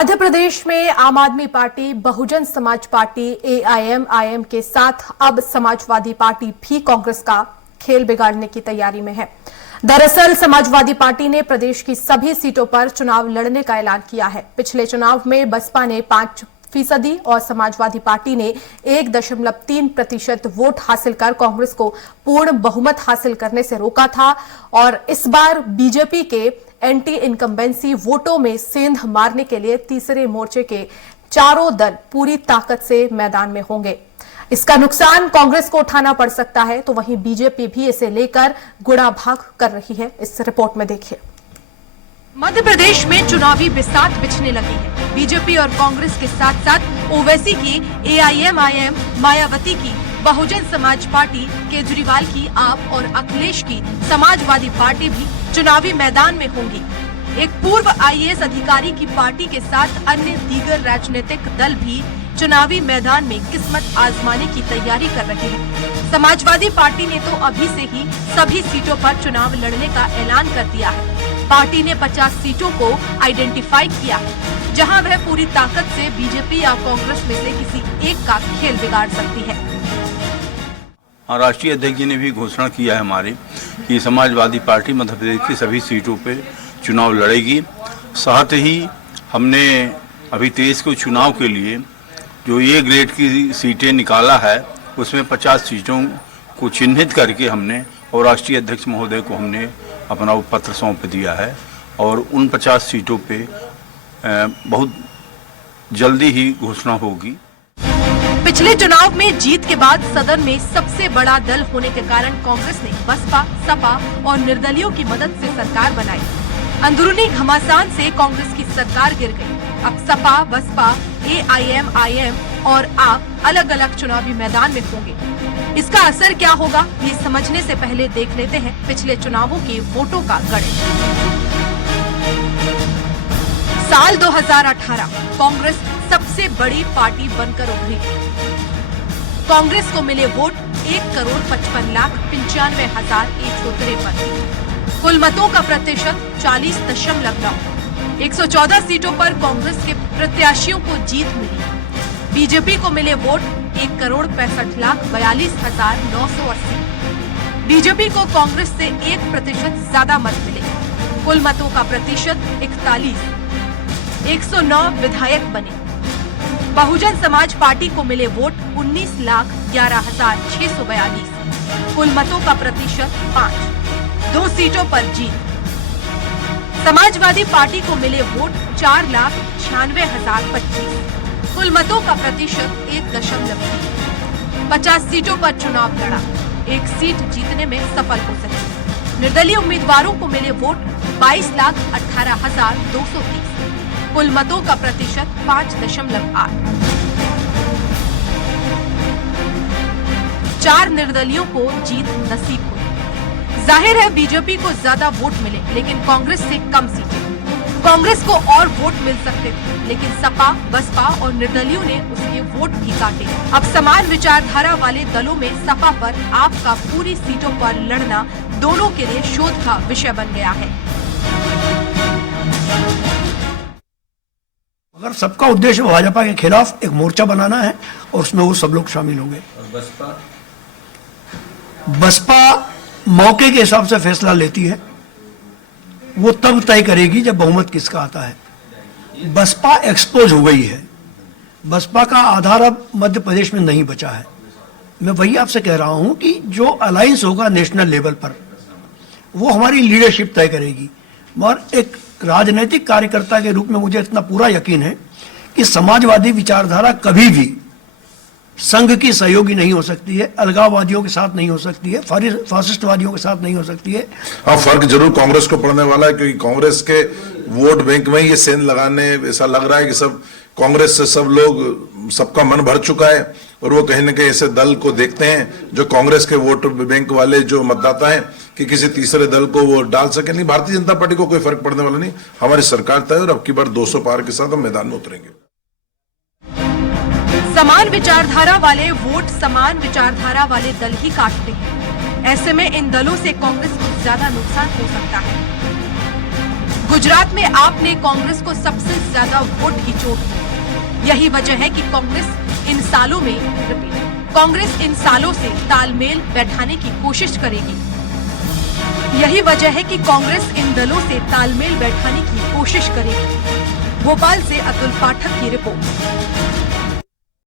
मध्य प्रदेश में आम आदमी party, Bahujan Samaj party, AIMIM के साथ अब समाजवादी पार्टी भी कांग्रेस का खेल बिगाड़ने की तैयारी में है। दरअसल समाजवादी पार्टी ने प्रदेश की सभी सीटों पर चुनाव लड़ने का ऐलान किया है। पिछले चुनाव में बसपा ने 5% और समाजवादी पार्टी ने 1.3% वोट हासिल कर कांग्रेस को पूर्ण बहुमत हासिल करने से रोका था और इस बार बीजेपी के एंटी इनकम्बेंसी वोटों में सेंध मारने के लिए तीसरे मोर्चे के चारों दल पूरी ताकत से मैदान में होंगे। इसका नुकसान कांग्रेस को उठाना पड़ सकता है, तो वहीं बीजेपी भी इसे लेकर गुड़ाभाग कर रही है। इस रिपोर्ट में देखिए। मध्य प्रदेश में चुनावी बिसात बिछने लगी है। बीजेपी और कांग्रेस के साथ साथ ओवैसी की एआईएमआईएम, मायावती की बहुजन समाज पार्टी, केजरीवाल की आप और अखिलेश की समाजवादी पार्टी भी चुनावी मैदान में होंगी। एक पूर्व आईएएस अधिकारी की पार्टी के साथ अन्य दीगर राजनीतिक दल भी चुनावी मैदान में किस्मत आजमाने की तैयारी कर रहे हैं। समाजवादी पार्टी ने तो अभी से ही सभी सीटों पर चुनाव लड़ने का ऐलान कर दिया है। पार्टी ने 50 सीटों को आइडेंटिफाई किया है, जहां वह पूरी ताकत से बीजेपी या कांग्रेस में से किसी एक का खेल बिगाड़ सकती है। राष्ट्रीय अध्यक्ष जी ने भी घोषणा किया है हमारी कि समाजवादी पार्टी मध्य प्रदेश की सभी सीटों पे चुनाव लड़ेगी। साथ ही हमने अभी 23 को चुनाव के लिए जो ए ग्रेड की सीटें निकाला है, उसमें 50 सीटों को चिन्हित करके हमने और राष्ट्रीय अध्यक्ष महोदय को हमने अपना पत्र सौंप दिया है और उन 50 सीटों पे बहुत जल्दी ही घोषणा होगी। पिछले चुनाव में जीत के बाद सदन में सबसे बड़ा दल होने के कारण कांग्रेस ने बसपा, सपा और निर्दलियों की मदद से सरकार बनाई। अंदरूनी घमासान से कांग्रेस की सरकार गिर गई। अब सपा, बसपा, एआईएमआईएम और आप अलग अलग चुनावी मैदान में होंगे। इसका असर क्या होगा, ये समझने से पहले देख लेते हैं पिछले चुनावों के वोटों का गणित। साल 2018 कांग्रेस सबसे बड़ी पार्टी बनकर उभरी। कांग्रेस को मिले वोट 1,55,95,153। कुल मतों का प्रतिशत 40.9। 114 सीटों पर कांग्रेस के प्रत्याशियों को जीत मिली। बीजेपी को मिले वोट 1,65,42,980। बीजेपी को कांग्रेस से 1% ज्यादा मत मिले। कुल मतों का प्रतिशत 41। 109 विधायक बने। बहुजन समाज पार्टी को मिले वोट 19,11,642। कुल मतों का प्रतिशत 5। 2 सीटों पर जीत। समाजवादी पार्टी को मिले वोट 4,96,025। कुल मतों का प्रतिशत 1.3। 50 सीटों पर चुनाव लड़ा, 1 सीट जीतने में सफल हो सके। निर्दलीय उम्मीदवारों को मिले वोट 22,18,230। कुल मतों का प्रतिशत 5.8। 4 निर्दलियों को जीत नसीब हुई। जाहिर है बीजेपी को ज्यादा वोट मिले, लेकिन कांग्रेस से कम सीटें। कांग्रेस को और वोट मिल सकते थे, लेकिन सपा, बसपा और निर्दलियों ने उसके वोट भी काटे। अब समान विचारधारा वाले दलों में सपा पर आपका पूरी सीटों पर लड़ना दोनों के लिए शोध का विषय बन गया है। अगर सबका उद्देश्य भाजपा के खिलाफ एक मोर्चा बनाना है और उसमें वो सब लोग शामिल होंगे। बसपा मौके के हिसाब से फैसला लेती है, वो तब तय करेगी जब बहुमत किसका आता है। बसपा एक्सपोज हो गई है। बसपा का आधार अब मध्य प्रदेश में नहीं बचा है। मैं वही आपसे कह रहा हूं कि जो अलायंस होगा नेशनल लेवल पर, वो हमारी लीडरशिप तय करेगी। और एक राजनीतिक कार्यकर्ता के रूप में मुझे इतना पूरा यकीन है कि समाजवादी विचारधारा कभी भी संघ की सहयोगी नहीं हो सकती है, अलगाववादियों के साथ नहीं हो सकती है, फासिस्टवादियों के साथ नहीं हो सकती है। हाँ, फर्क जरूर कांग्रेस को पड़ने वाला है, क्योंकि कांग्रेस के वोट बैंक में ये सेंध लगाने ऐसा लग रहा है कि सब कांग्रेस से सब लोग, सबका मन भर चुका है और वो कहीं न कहीं ऐसे दल को देखते हैं जो कांग्रेस के वोट बैंक वाले जो मतदाता हैं कि किसी तीसरे दल को वो डाल सके। नहीं, भारतीय जनता पार्टी को कोई फर्क पड़ने वाला नहीं। हमारी सरकार तय और अब की बार 200 पार के साथ हम मैदान में उतरेंगे। समान विचारधारा वाले वोट समान विचारधारा वाले दल ही काटते हैं। ऐसे में इन दलों से कांग्रेस को ज्यादा नुकसान हो सकता है। गुजरात में आपने कांग्रेस को सबसे ज्यादा वोट की चोट दी। यही वजह है कि कांग्रेस इन सालों से तालमेल बैठाने की कोशिश करेगी। यही वजह है कि कांग्रेस इन दलों से तालमेल बैठाने की कोशिश करेगी। भोपाल से अतुल पाठक की रिपोर्ट।